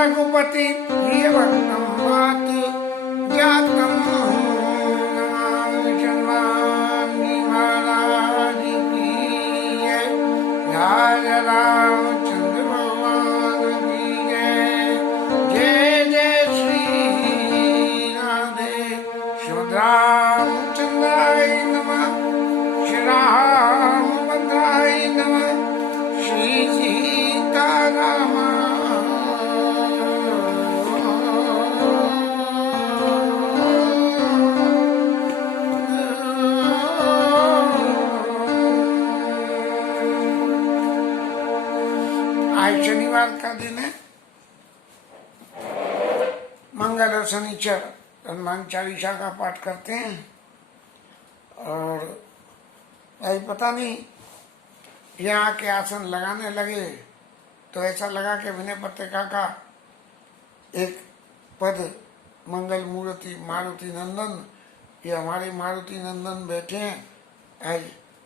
रघुपति प्रिय भक्तम मात जातम नमामि हनुमानजी महाराज की जय। जय रामचंद्र भगवान की जय। जय जय श्री राधे श्रीरामचंद्राय नमः। श्री रामभद्राय नमः। श्री सीताराम आज शनिवार का दिन है, मंगल और शनिचर हनुमान चालीसा का पाठ करते हैं। और भाई पता नहीं यहाँ के आसन लगाने लगे तो ऐसा लगा कि विनय पत्रिका का एक पद मंगल मूर्ति मारुति नंदन, ये हमारे मारुति नंदन बैठे हैं, आज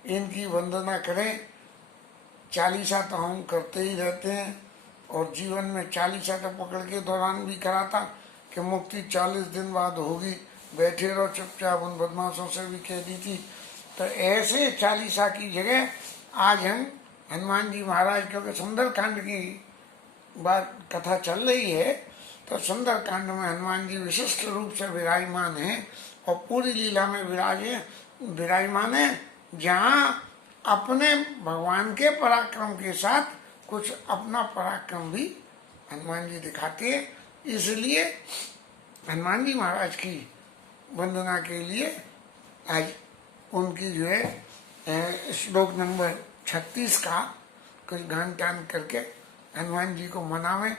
इनकी वंदना करें। चालीसा तो हम करते ही रहते हैं और जीवन में चालीसा तो पकड़ के दौरान भी करा था कि मुक्ति 40 दिन बाद होगी, बैठे रहो चुपचाप, उन बदमाशों से भी कह दी थी। तो ऐसे चालीसा की जगह आज हम हनुमान जी महाराज, क्योंकि सुंदर कांड की बात कथा चल रही है, तो सुंदर कांड में हनुमान जी विशिष्ट रूप से विराजमान हैं और पूरी लीला में विराजमान है, जहाँ अपने भगवान के पराक्रम के साथ कुछ अपना पराक्रम भी हनुमान जी दिखाते हैं। इसलिए हनुमान जी महाराज की वंदना के लिए आज उनकी जो है श्लोक नंबर 36 का कुछ गान टान करके हनुमान जी को मनावें।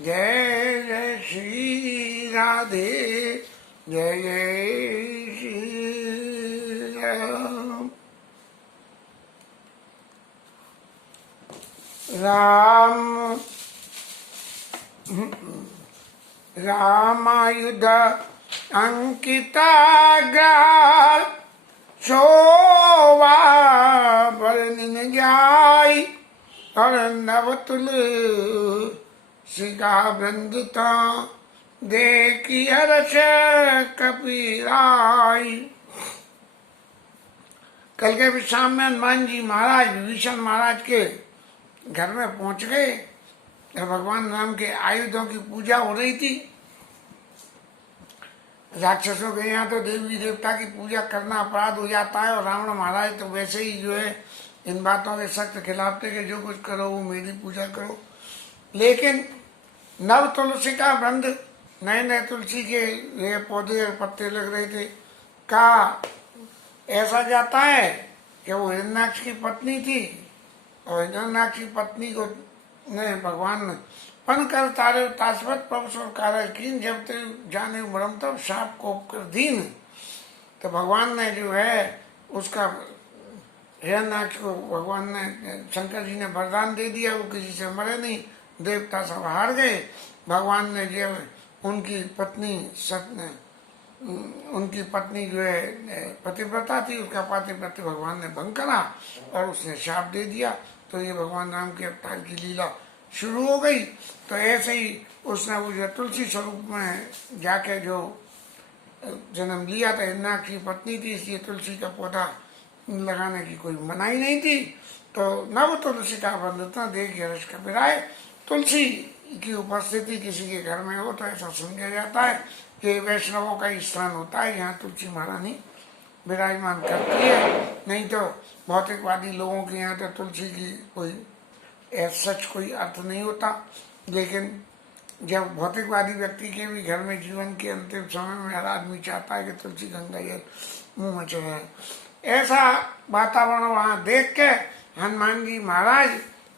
जय जय श्री राधे, जय जय श्री राम। राम रामायुध अंकिताग्र शोभा बरनिन जाय, और नवतुल सिका वृंदता देखी हर्ष कपिराय। कल के विश्राम में हनुमान जी महाराज विभीषण महाराज के घर में पहुंच गए। भगवान राम के आयुधों की पूजा हो रही थी। राक्षसों के यहाँ तो देवी देवता की पूजा करना अपराध हो जाता है, और रावण महाराज तो वैसे ही जो है इन बातों के सख्त खिलाफ थे कि जो कुछ करो वो मेरी पूजा करो। लेकिन नव तुलसी का वृंद, नए नए तुलसी के ये पौधे और पत्ते लग रहे थे। कहा ऐसा जाता है कि वो हिरण्याक्ष की पत्नी थी, और हिरण्याक्ष की पत्नी को ने भगवान पन कर तारे तास्वत पवसुर कार्य कीन, जब ते जाने ब्रह्म तब शाप को कर दीन। तो भगवान ने जो है उसका हिरण्याक्ष को भगवान ने शंकर जी ने वरदान दे दिया, वो किसी से मरे नहीं, देवता सब हार गए। भगवान ने जो उनकी पत्नी जो है पतिव्रता थी, उसका पातिव्रत्य भगवान ने भंग करा और उसने शाप दे दिया। तो ये भगवान राम के अवतार की लीला शुरू हो गई। तो ऐसे ही उसने वो जो तुलसी स्वरूप में जाके जो जन्म लिया था, हिरण्याक्ष की पत्नी थी, इसलिए तुलसी का पौधा लगाने की कोई मनाही नहीं थी। तो नव तुलसी का वंदना देख हर्ष कपिराय। तुलसी की उपस्थिति किसी के घर में हो तो ऐसा समझा जाता है कि वैष्णवों का ही स्थान होता है, यहाँ तुलसी महारानी विराजमान करती है। नहीं तो भौतिकवादी लोगों के यहाँ तो तुलसी की कोई सच कोई अर्थ नहीं होता। लेकिन जब भौतिकवादी व्यक्ति के भी घर में जीवन के अंतिम समय में हर आदमी चाहता है कि तुलसी गंगा जल मुंह में चढ़े, ऐसा वातावरण वहां देख के हनुमान जी महाराज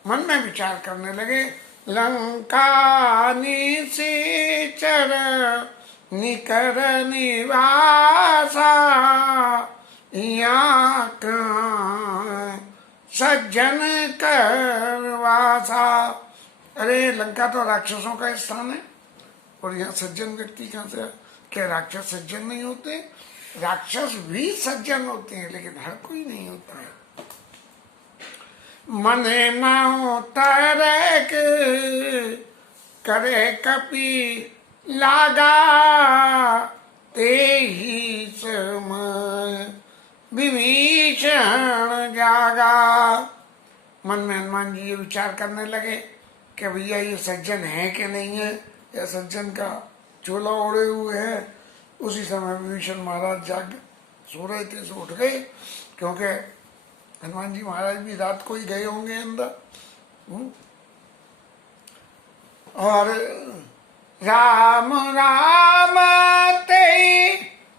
मन में विचार करने लगे। लंका निशिचर निकर निवासा, यहाँ सज्जन करवासा। अरे लंका तो राक्षसों का स्थान है, और यहाँ सज्जन व्यक्ति कहाँ से? क्या राक्षस सज्जन नहीं होते? राक्षस भी सज्जन होते हैं, लेकिन हर कोई नहीं होता है। मने माओ तारक करे कपि लागा, ते ही समय विभीषण जागा। मन में हनुमान जी ये विचार करने लगे कि भैया ये सज्जन है कि नहीं है, या सज्जन का चोला ओढ़े हुए है। उसी समय विभीषण महाराज जाग सो रहे थे, सो उठ गए, क्योंकि हनुमान जी महाराज भी रात को ही गए होंगे अंदर। और राम राम ते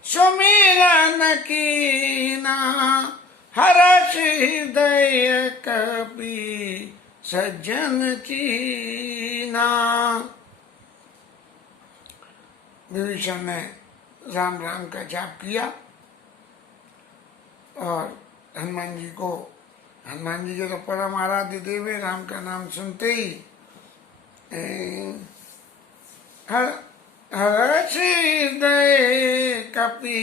सुमिरन कीना, हर्ष हृदय कपि सज्जन चीना। विभीषण ने राम राम का जाप किया, और हनुमान जी के तो परम आराध्य देव है। राम का नाम सुनते ही हर्ष हृदय कपि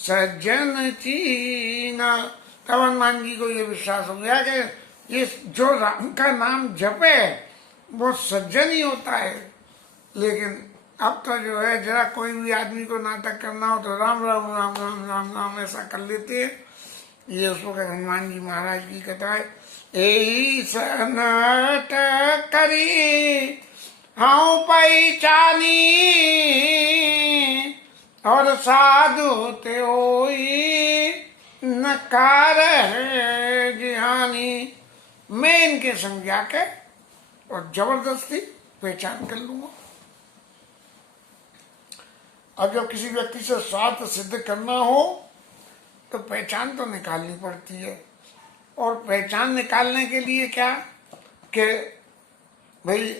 सज्जन चीना। तब हनुमान जी को ये विश्वास हो गया कि ये जो राम का नाम जपे वो सज्जन ही होता है। लेकिन अब तो जो है जरा कोई भी आदमी को नाटक करना हो तो राम राम राम राम राम राम ऐसा कर लेते हैं। ये उसको हनुमान जी महाराज की कथा है। ऐसा नाटक करी हाँ पहचानी, और साधु ते होई नकार है जिहानी। मैं इनके संग जाके और जबरदस्ती पहचान कर लूंगा। अब जब किसी व्यक्ति से स्वार्थ सिद्ध करना हो तो पहचान तो निकालनी पड़ती है। और पहचान निकालने के लिए क्या कि भाई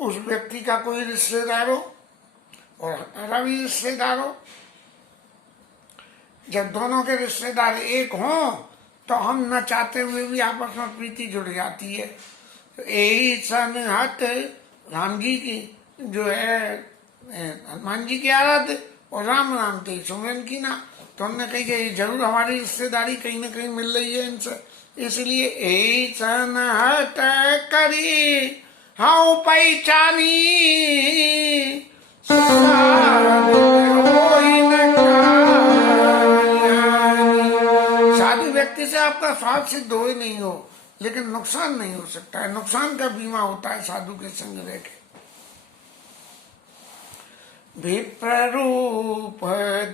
उस व्यक्ति का कोई रिश्तेदार हो और हमारा भी रिश्तेदार हो, जब दोनों के रिश्तेदार एक हों तो हम न चाहते हुए भी आपस में प्रीति जुड़ जाती है। तो यही सनहत राम जी की जो है हनुमान जी की आराध्य और राम नाम ते सुमरन की ना, तो हमने कही कि जरूर हमारी रिश्तेदारी कहीं ना कहीं मिल रही है इनसे, इसलिए यही सनहत करी हाँ पहचानी साधु व्यक्ति से आपका स्वार्थ सिद्ध हो ही नहीं हो, लेकिन नुकसान नहीं हो सकता है, नुकसान का बीमा होता है साधु के संग रह के। विप्ररूप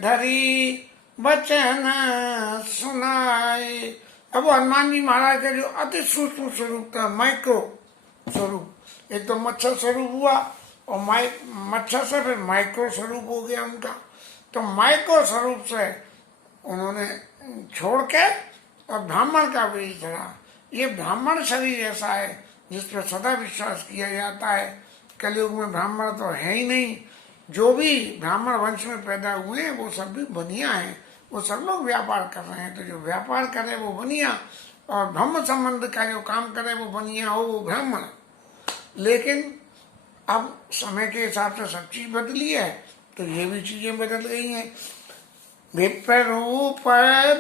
धरी वचन सुनाए। अब हनुमान जी महाराज का जो अति सूक्ष्म स्वरूप था, माइक्रो स्वरूप, एक तो मच्छर स्वरूप हुआ और मच्छर से फिर माइक्रो स्वरूप हो गया उनका। तो माइक्रो स्वरूप से उन्होंने छोड़ के और ब्राह्मण का वेश धरा। ये ब्राह्मण शरीर ऐसा है जिस पर सदा विश्वास किया जाता है। कलयुग में ब्राह्मण तो है ही नहीं, जो भी ब्राह्मण वंश में पैदा हुए हैं वो सब भी बनिया हैं, वो सब लोग व्यापार कर रहे हैं। तो जो व्यापार करे वो बनिया, और ब्रह्म संबंध का जो काम करे वो बनिया हो, वो ब्राह्मण। लेकिन अब समय के हिसाब से सब चीज बदली है, तो ये भी चीजें बदल गई हैं। विप्र रूप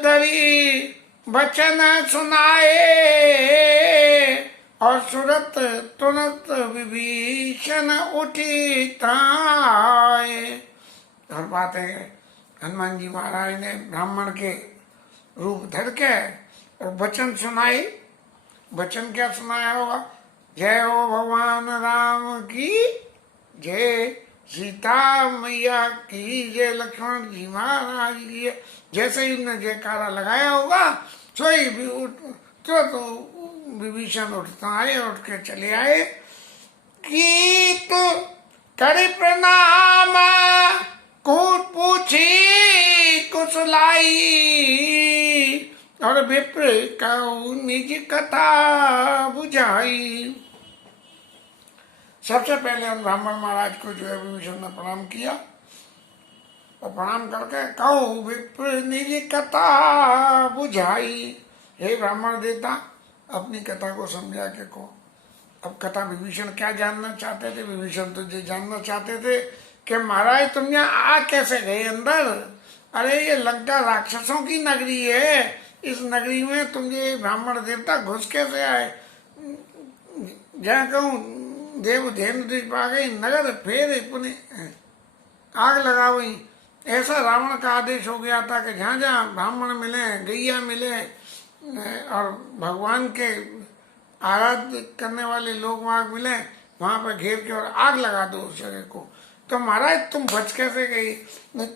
धरी वचन सुनाए और सुरत तुरंत विभीषण उठी ताए। हर बात है, हनुमान जी महाराज ने ब्राह्मण के रूप धर के और वचन सुनाए। वचन क्या सुनाया होगा? जय हो भगवान राम की जय, सीता मैया की जय, लक्ष्मण जी महाराज की जय। जैसे ही उन्होंने जयकारा लगाया होगा सोई भी तुरंत विभीषण उठता आए, उठ के चले आए। कीत कर प्रणाम कूट पूछी कुशलाई, और विप्र कहूँ निज कथा बुझाई। सबसे पहले उन ब्राह्मण महाराज को जो है विभीषण ने प्रणाम किया, और प्रणाम करके कहूँ विप्र निज कथा बुझाई। हे ब्राह्मण देवता, अपनी कथा को समझा के को। अब कथा विभीषण क्या जानना चाहते थे? विभीषण तो ये जानना चाहते थे कि महाराज तुम यहाँ आ कैसे गए अंदर? अरे ये लंका राक्षसों की नगरी है, इस नगरी में तुम ये ब्राह्मण देवता घुस कैसे आए? जहाँ कहूँ देव धेनु पा गई नगर फेर पुनः आग लगा हुई। ऐसा रावण का आदेश हो गया था कि जहाँ जहाँ ब्राह्मण मिले, गैया मिले और भगवान के आराध्य करने वाले लोग वहां मिले, वहां पर घेर के और आग लगा दो उस जगह को। तो महाराज तुम बच कैसे गई?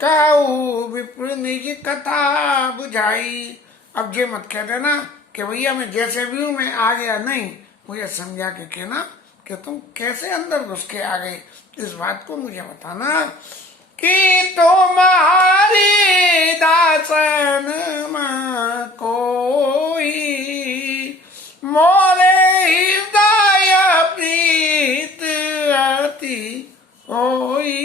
कहू विप्र निज कथा बुझाई। अब ये मत कह देना कि भैया मैं जैसे भी हूं मैं आ गया, नहीं, मुझे समझा के कहना कि तुम कैसे अंदर घुस के आ गए, इस बात को मुझे बताना। कि तुम्हारी दासन कोई मोरे हृदय प्रीत अति होई।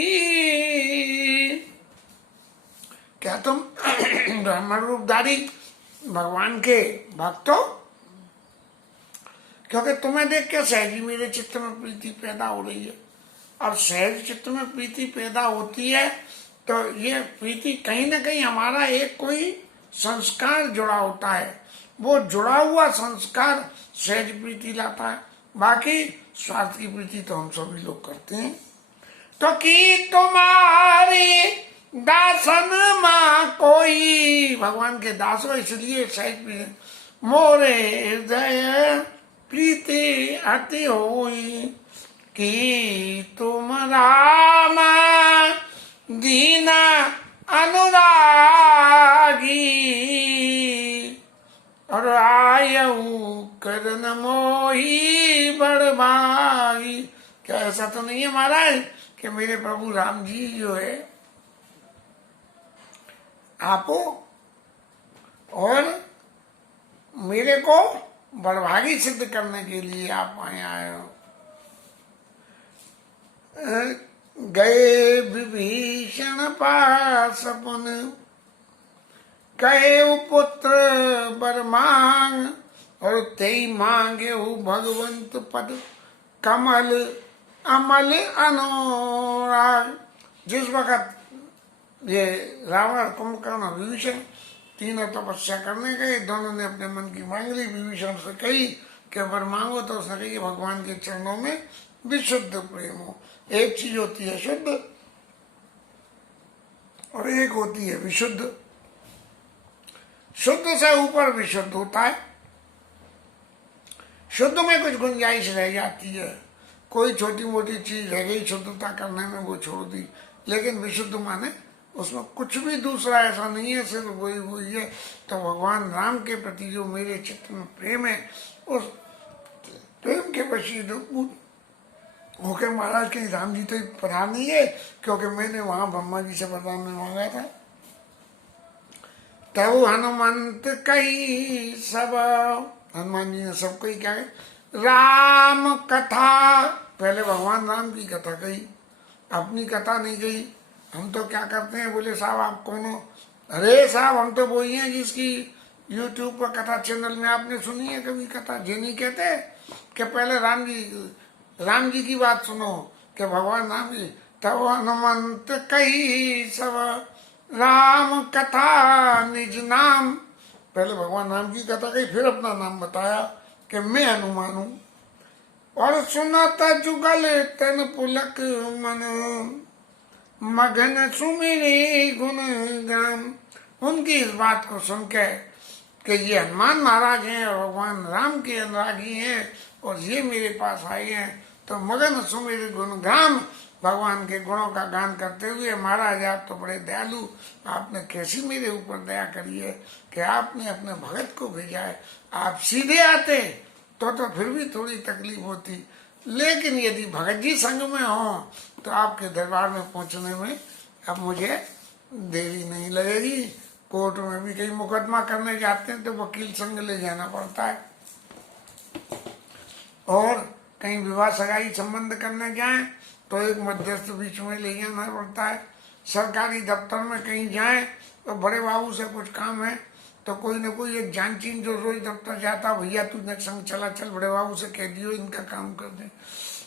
क्या तुम ब्राह्मण रूपधारी भगवान के भक्त हो? क्योंकि तुम्हें देख के सहज ही मेरे चित्त में प्रीति पैदा हो रही है। अब सहज चित्त में प्रीति पैदा होती है तो ये प्रीति कहीं ना कहीं हमारा एक कोई संस्कार जुड़ा होता है, वो जुड़ा हुआ संस्कार सहज प्रीति लाता है। बाकी स्वार्थ की प्रीति तो हम सभी लोग करते हैं। तो कि तुम्हारी दासन माँ कोई, भगवान के दास हो इसलिए सहज प्रीति। मोरे हृदय प्रीति अति होई, कि तुम राम दीन अनुरागी, और आयऊ करन मोही बड़भागी। क्या ऐसा तो नहीं है महाराज कि मेरे प्रभु राम जी जो है आपको और मेरे को बड़भागी सिद्ध करने के लिए आप आए हो? गए विभीषण पास पुन, कहे पुत्र बर मांग, और तेई मांगे भगवंत पद, कमल अमल अनुराग। जिस वक्त ये रावण, कुंभकर्ण और विभीषण तीनों तपस्या करने गए, दोनों ने अपने मन की मांग ली। विभीषण से कही कि वर मांगो, तो उसने कही भगवान के चरणों में विशुद्ध प्रेम हो। एक चीज होती है शुद्ध और एक होती है विशुद्ध। शुद्ध से ऊपर विशुद्ध होता है। शुद्ध में कुछ गुंजाइश रह जाती है, कोई छोटी मोटी चीज रह गई शुद्धता करने में, वो छोड़ दी। लेकिन विशुद्ध माने उसमें कुछ भी दूसरा ऐसा नहीं है, सिर्फ वही है। तो भगवान राम के प्रति जो मेरे चित्त में प्रेम है, उस प्रेम के वशीभूत होकर महाराज कहीं राम जी तो पधार नहीं है, क्योंकि मैंने वहां ब्रह्मा जी से वरदान में मांगा था। तब हनुमंत कही सब, हनुमान जी ने सबको ही क्या है, राम कथा। पहले भगवान राम की कथा कही, अपनी कथा नहीं कही। हम तो क्या करते हैं, बोले साहब आप कौन हो? अरे साहब हम तो वही हैं जिसकी यूट्यूब पर कथा चैनल में आपने सुनी है कभी कथा। जे नहीं कहते कि पहले राम जी की बात सुनो कि भगवान राम जी। तब हनुमंत कही सब राम कथा निज नाम। पहले भगवान राम की कथा कही, फिर अपना नाम बताया कि मैं हनुमान हूं। और सुनता जुगल तन पुलक मन, मगन सुमिरे गुण गाम। उनकी इस बात को सुन के कि ये हनुमान महाराज हैं और भगवान राम के अनुरागी हैं और ये मेरे पास आए हैं, तो मगन सुमिर गुण गाम, भगवान के गुणों का गान करते हुए, महाराज आप तो बड़े दयालु, आपने कैसी मेरे ऊपर दया करी है कि आपने अपने भगत को भेजा है। आप सीधे आते तो फिर भी थोड़ी तकलीफ होती, लेकिन यदि भगत जी संग में हो तो आपके दरबार में पहुंचने में अब मुझे देरी नहीं लगेगी। कोर्ट में भी कहीं मुकदमा करने जाते हैं तो वकील संग ले जाना पड़ता है, और कहीं विवाह सगाई संबंध करने जाएं तो एक मध्यस्थ बीच में ले जाना पड़ता है। सरकारी दफ्तर में कहीं जाएं तो बड़े बाबू से कुछ काम है तो कोई न कोई एक जानचीन जो रोज दफ्तर जाता, भैया तू संग चला चल, बड़े बाबू से कह दियो इनका काम कर दे।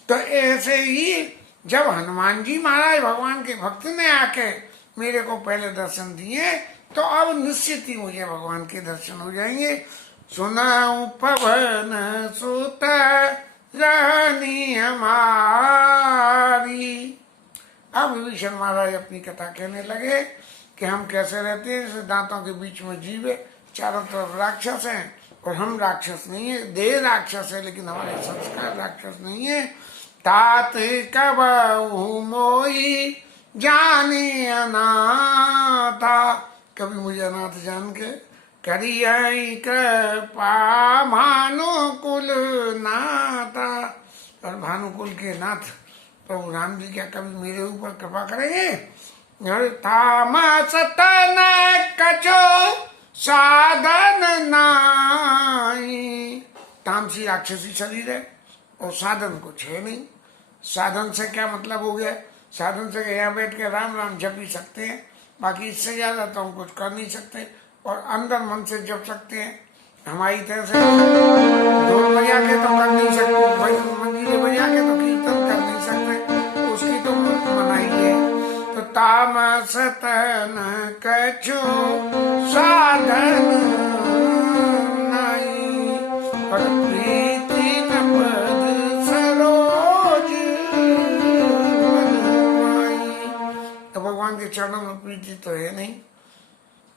तो ऐसे ही जब हनुमान जी महाराज भगवान के भक्त ने आके मेरे को पहले दर्शन दिए, तो अब निश्चित ही मुझे भगवान के दर्शन हो जाएंगे। सुनाऊं पवन सुत रानी हमारी। अब विभीषण महाराज अपनी कथा कहने लगे कि हम कैसे रहते हैं, जैसे दांतों के बीच में जीव है, चारों तरफ राक्षस हैं और हम राक्षस नहीं है। देह राक्षस है लेकिन हमारे संस्कार राक्षस नहीं है। तात कबहु मोही जाने अनाथा। कभी मुझे अनाथ जान के करियै कृपा भानुकुल नाथा। और भानुकुल के नाथ प्रभु राम जी क्या कभी मेरे ऊपर कृपा करेंगे? तामस तन कछो साधन नाई। तामसी राक्षसी शरीर है और साधन कुछ है नहीं। साधन से क्या मतलब हो गया? साधन से यहाँ बैठ के राम राम जप ही सकते हैं, बाकी इससे ज्यादा तो हम कुछ कर नहीं सकते। और अंदर मन से जप सकते हैं, हमारी तरह से ढोल बजा के तो कर नहीं सकते, मंजीरे बजा के तो कीर्तन कर नहीं सकते, उसकी तो मनाही है। तो तामस तन कछु साधन नहीं, पर प्रीति न पद सरोज मनमाई। तो भगवान के चरणों में प्रीति तो है नहीं,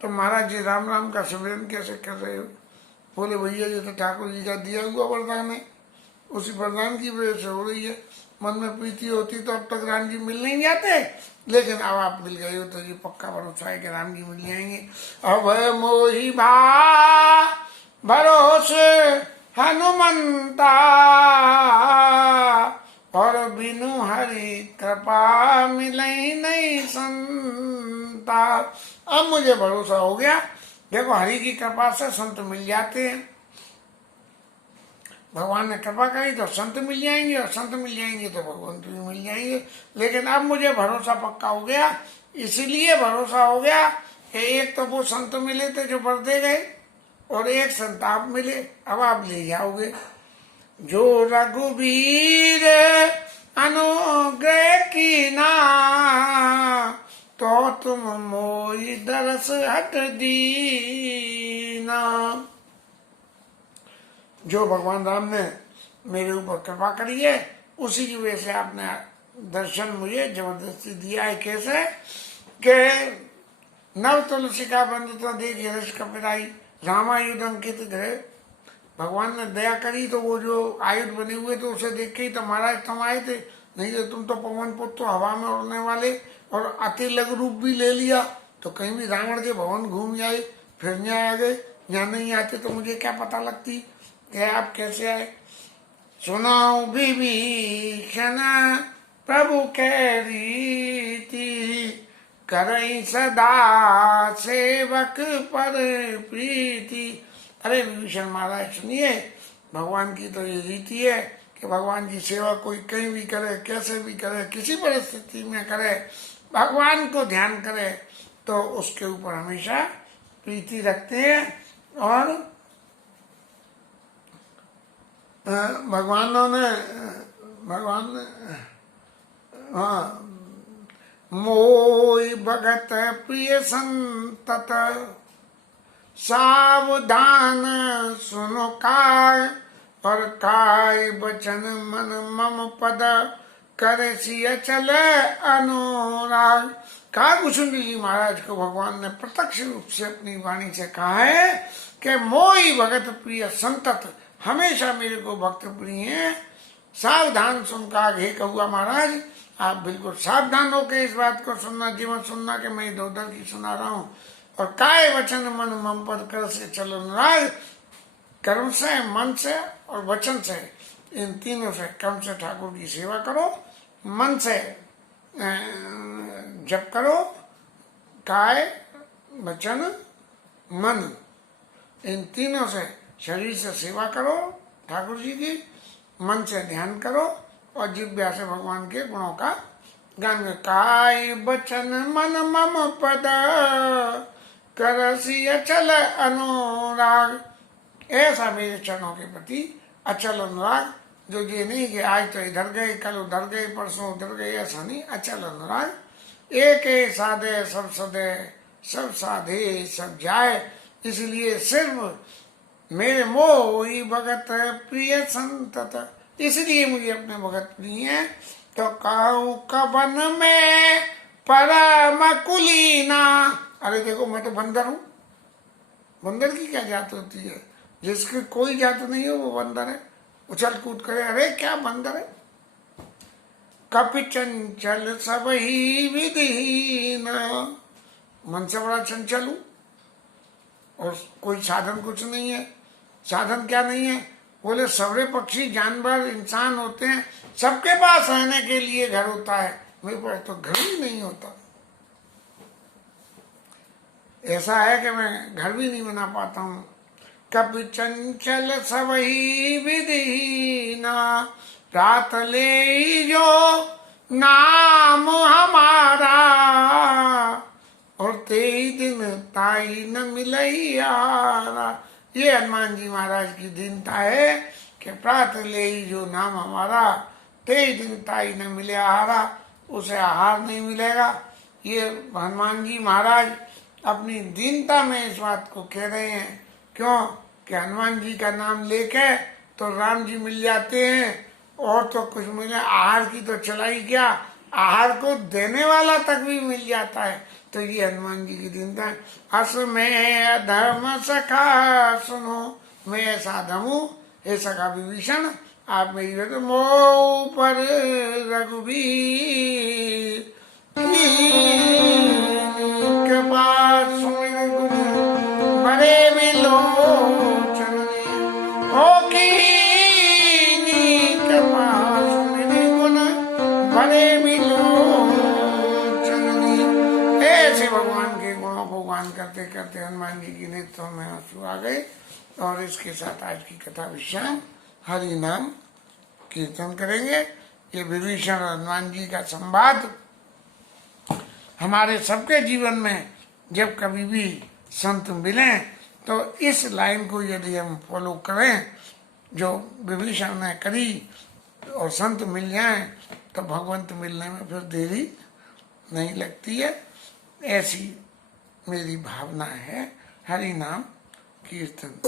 तो महाराज जी राम राम का सिमरन कैसे कर रहे हो? बोले भैया जी तो ठाकुर जी का दिया हुआ वरदान है, उसी वरदान की वजह से हो रही है। मन में प्रीति होती तो अब तक राम जी मिल नहीं जाते, लेकिन अब आप मिल गए हो तो ये पक्का भरोसा है कि राम जी मिल जाएंगे। अब मोहि भरोसे हनुमंता, और बिनु हरि कृपा मिलई नहीं संता। अब मुझे भरोसा हो गया, देखो हरि की कृपा से संत मिल जाते हैं। भगवान ने कृपा करी तो संत मिल जाएंगे, और संत मिल जाएंगे तो भगवंत भी मिल जाएंगे। लेकिन अब मुझे भरोसा पक्का हो गया, इसीलिए भरोसा हो गया कि एक तो वो संत मिले थे जो वर दे गए, और एक संत आप मिले, अब आप ले जाओगे। जो रघुवीर अनुग्रह की ना, तो तुम मोई दरस हट दीना। जो भगवान राम ने मेरे ऊपर कृपा करी है, उसी की वजह से आपने दर्शन मुझे जबरदस्ती दिया है। कैसे कि नव तुलसी का बंध तो देख यश कपिराई, रामायुध अंकित गृह। भगवान ने दया करी तो वो जो आयुध बने हुए थे उसे देख के ही तो महाराज तुम आए थे, नहीं तो तुम तो पवन पुत्र तो हवा में उड़ने वाले, और अति लघु रूप भी ले लिया तो कहीं भी रावण के भवन घूम आए, फिर यहाँ आ गए। यहाँ नहीं आते तो मुझे क्या पता लगती कि आप कैसे आए। सुनाओ विभीषण प्रभु के रीति, करई सदा सेवक पर प्रीति। अरे विभीषण महाराज सुनिए, भगवान की तो ये रीति है कि भगवान की सेवा कोई कहीं भी करे, कैसे भी करे, किसी परिस्थिति में करे, भगवान को ध्यान करे तो उसके ऊपर हमेशा प्रीति रखते हैं। और भगवान हाँ, मोई भगत प्रिय संतत, सावधान सुनो काय, और काय बचन मन मम पद, करे सिय चले अनुराग। काकभूषुंडी जी महाराज को भगवान ने प्रत्यक्ष रूप से अपनी वाणी से कहा है कि मोई भगत प्रिय संतत, हमेशा मेरे को भक्त प्रिय है। सावधान सुनकार, हे कहुआ महाराज आप बिल्कुल सावधान होकर इस बात को सुनना, जीवन सुनना कि मैं इधर उधर की सुना रहा हूँ। और काय वचन मन मम पद, कर से चलो अनुराग, कर्म से, मन से और वचन से, इन तीनों से, कर्म से ठाकुर की सेवा करो, मन से जप करो, काय वचन मन, इन तीनों से शरीर से सेवा करो ठाकुर जी की, मन से ध्यान करो, और जिह्वा से भगवान के गुणों का गान। काय वचन मन मम पद, करसी अचल अनुराग। ऐसा मेरे चरणों के प्रति अचल अनुराग, जो ये नहीं कि आज तो इधर गए, कल उधर गए, परसों उधर गए, ऐसा नहीं। अचल अनुराग, एक साधे सब सदे, सब साधे सब जाए। इसलिए सिर्फ मेरे मोई भगत प्रिय संतत, इसलिए मुझे अपने भगत प्रिय है। तो कहूँ कवन में परम कुलीना। अरे देखो मैं तो बंदर हूँ, बंदर की क्या जात होती है, जिसकी कोई जात नहीं हो वो बंदर है, उछल कूद करे, अरे क्या बंदर है। कपि चंचल सब ही विधिहीन, मन से बड़ा चंचल हूँ, और कोई साधन कुछ नहीं है। साधन क्या नहीं है, बोले सवरे पक्षी जानवर इंसान होते हैं, सबके पास रहने के लिए घर होता है, मेरे पास तो घर ही नहीं होता। ऐसा है कि मैं घर भी नहीं बना पाता हूँ। कभी चंचल सब ही विधिहीना, रात ले जो नाम हमारा, और तेई दिन ताई न मिलैयारा। ये हनुमान जी महाराज की दीनता है कि प्रात ले जो नाम हमारा, तेई दिन ताई न मिले आहारा, उसे आहार नहीं मिलेगा। ये हनुमान जी महाराज अपनी दीनता में इस बात को कह रहे हैं। क्यों कि हनुमान जी का नाम लेके तो राम जी मिल जाते हैं, और तो कुछ मिले, आहार की तो चलाई क्या, आहार को देने वाला तक भी मिल जाता है। तो ये हनुमान जी की दीनता है। हस में अधर्म सखा सुनो, मैं ऐसा अधम हूँ, हे सखा विभीषण आप मेरी मोह पर रघुवीर कृपा सुमिर गुण बड़े विलोचन, हो कीनी कृपा सुमिर गुण बड़े विलोचन। ऐसे भगवान के गुणों को गान करते करते हनुमान जी की नेत्रों में आंसू आ गए। और इसके साथ आज की कथा विश्राम। हरि नाम कीर्तन करेंगे। ये विभीषण और हनुमान जी का संवाद हमारे सबके जीवन में जब कभी भी संत मिलें तो इस लाइन को यदि हम फॉलो करें जो विभीषण ने करी और संत मिल जाएं तो भगवंत मिलने में फिर देरी नहीं लगती है। ऐसी मेरी भावना है। हरि नाम कीर्तन।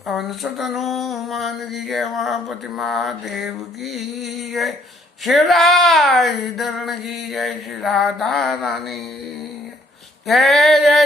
पवन सुत हनुमान की जय। उमापति महादेव की जय। श्री राधरण की जय। श्री राधा रानी जय जय।